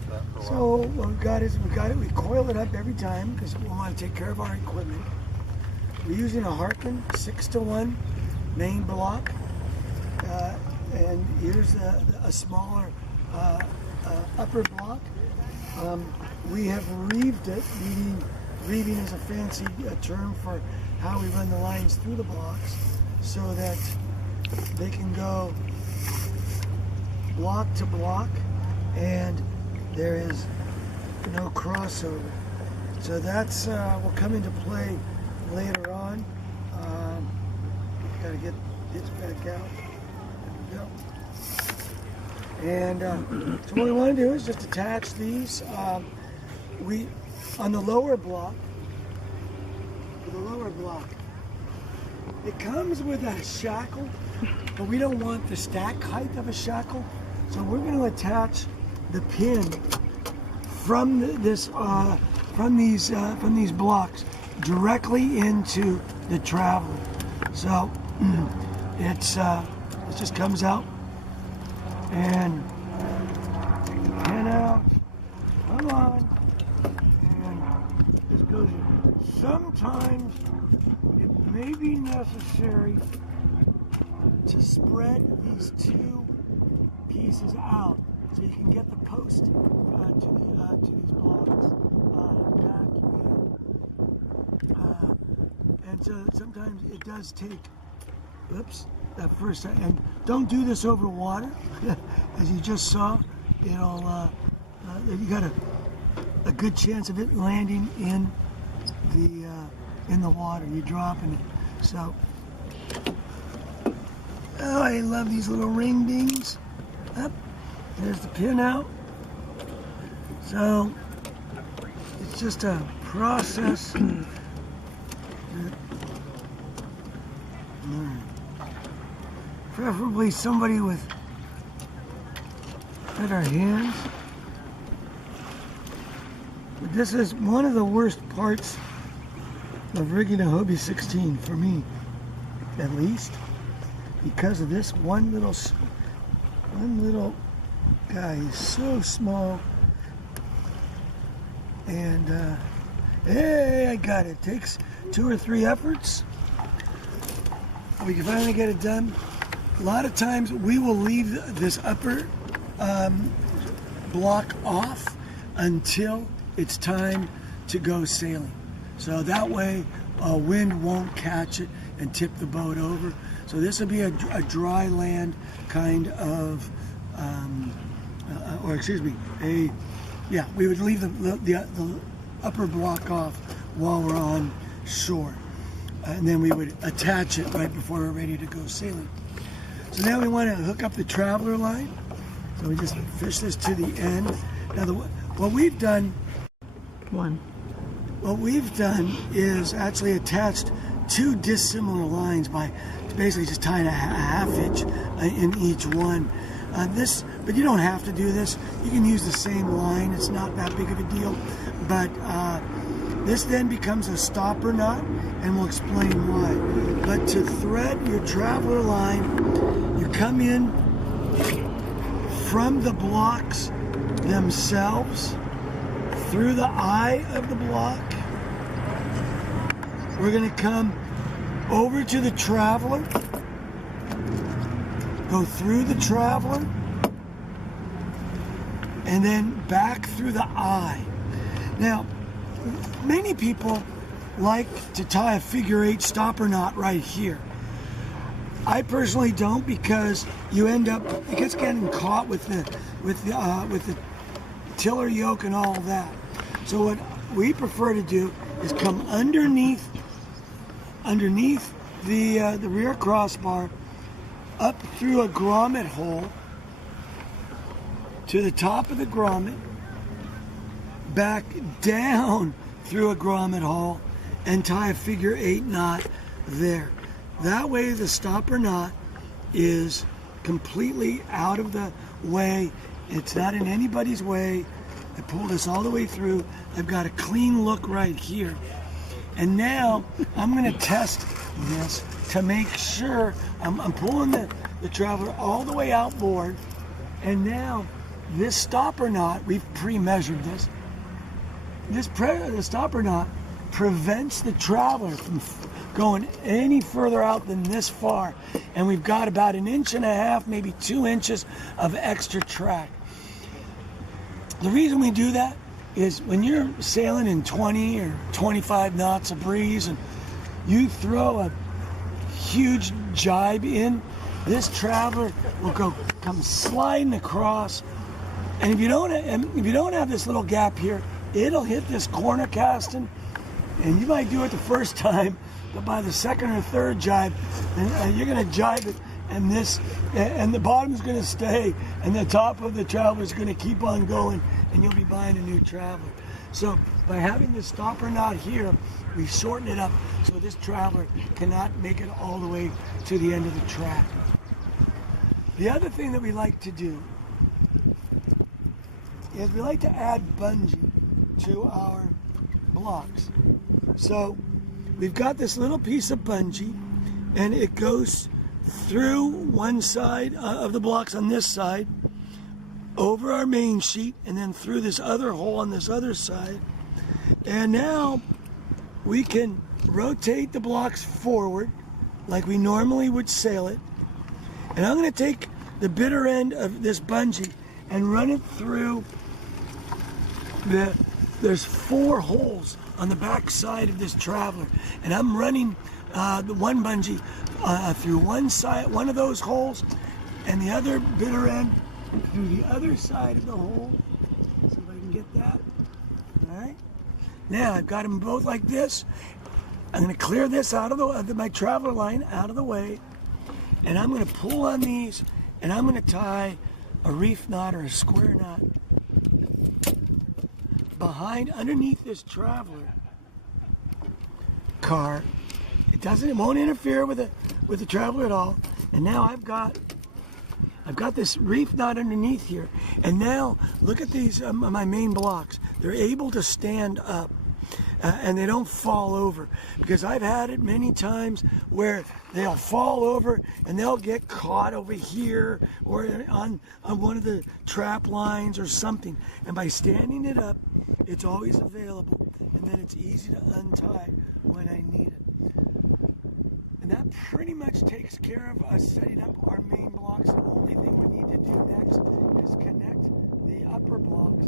off that for a while. So what we coil it up every time because we want to take care of our equipment. We're using a Harken 6-to-1 main block, and here's a smaller upper block. We have reeved it, meaning reeving is a fancy term for how we run the lines through the blocks so that they can go block to block and there is no crossover. So that's will come into play later on. Got to get this back out. There we go. And so what we want to do is just attach these. We on the lower block. It comes with a shackle, but we don't want the stack height of a shackle, so we're going to attach the pin from these blocks directly into the traveler. So it just comes out and take the pin out. Come on, and this goes in. Sometimes it may be necessary to spread these two pieces out so you can get the post to these blocks back in. And so sometimes it does take, that first time. And don't do this over water, as you just saw. It'll you got a good chance of it landing in the water. You're dropping it. So, oh, I love these little ring dings. Up, there's the pin out. So it's just a process. Preferably somebody with better hands. But this is one of the worst parts of rigging a Hobie 16 for me, at least, because of this one little guy. He's so small, and hey, I got it. Takes 2 or 3 efforts. We can finally get it done. A lot of times we will leave this upper block off until it's time to go sailing. So that way wind won't catch it and tip the boat over. So this will be a dry land kind of, we would leave the upper block off while we're on shore. And then we would attach it right before we're ready to go sailing. So now we want to hook up the traveler line. So we just fish this to the end. Now what we've done is actually attached 2 dissimilar lines by basically just tying a half inch in each one. But you don't have to do this. You can use the same line. It's not that big of a deal. But this then becomes a stopper knot, and we'll explain why. But to thread your traveler line, you come in from the blocks themselves through the eye of the block. We're going to come over to the traveler, go through the traveler, and then back through the eye. Now, many people like to tie a figure-8 stopper knot right here. I personally don't, because you end up, it gets getting caught with the tiller yoke and all of that. So what we prefer to do is come underneath the rear crossbar, up through a grommet hole to the top of the grommet, back down through a grommet hole, and tie a figure-8 knot there. That way the stopper knot is completely out of the way. It's not in anybody's way. I pulled this all the way through. I've got a clean look right here. And now I'm going to test this to make sure I'm pulling the traveler all the way outboard. And now this stopper knot, we've pre-measured this. The stopper knot prevents the traveler from going any further out than this far. And we've got about 1.5 inches, maybe 2 inches of extra track. The reason we do that is when you're sailing in 20 or 25 knots of breeze and you throw a huge jibe in, this traveler will come sliding across. And if you don't have this little gap here, it'll hit this corner casting, and you might do it the first time, but by the second or third jibe, you're going to jibe it, and the bottom's going to stay, and the top of the traveler is going to keep on going, and you'll be buying a new traveler. So by having this stopper knot here, we shorten it up so this traveler cannot make it all the way to the end of the track. The other thing that we like to do is we like to add bungee to our blocks. So we've got this little piece of bungee, and it goes through one side of the blocks on this side, over our main sheet, and then through this other hole on this other side. And now we can rotate the blocks forward like we normally would sail it. And I'm going to take the bitter end of this bungee and run it through there's 4 holes on the back side of this traveler, and I'm running the one bungee through one of those holes, and the other bitter end through the other side of the hole. Let's see if I can get that. All right. Now I've got them both like this. I'm going to clear this out of my traveler line out of the way, and I'm going to pull on these, and I'm going to tie a reef knot or a square knot underneath this traveler car. It won't interfere with the traveler at all. And now I've got this reef knot underneath here. And now look at these my main blocks. They're able to stand up. And they don't fall over, because I've had it many times where they'll fall over and they'll get caught over here or on one of the trap lines or something. And by standing it up, it's always available, and then it's easy to untie when I need it. And that pretty much takes care of us setting up our main blocks. The only thing we need to do next is connect the upper blocks.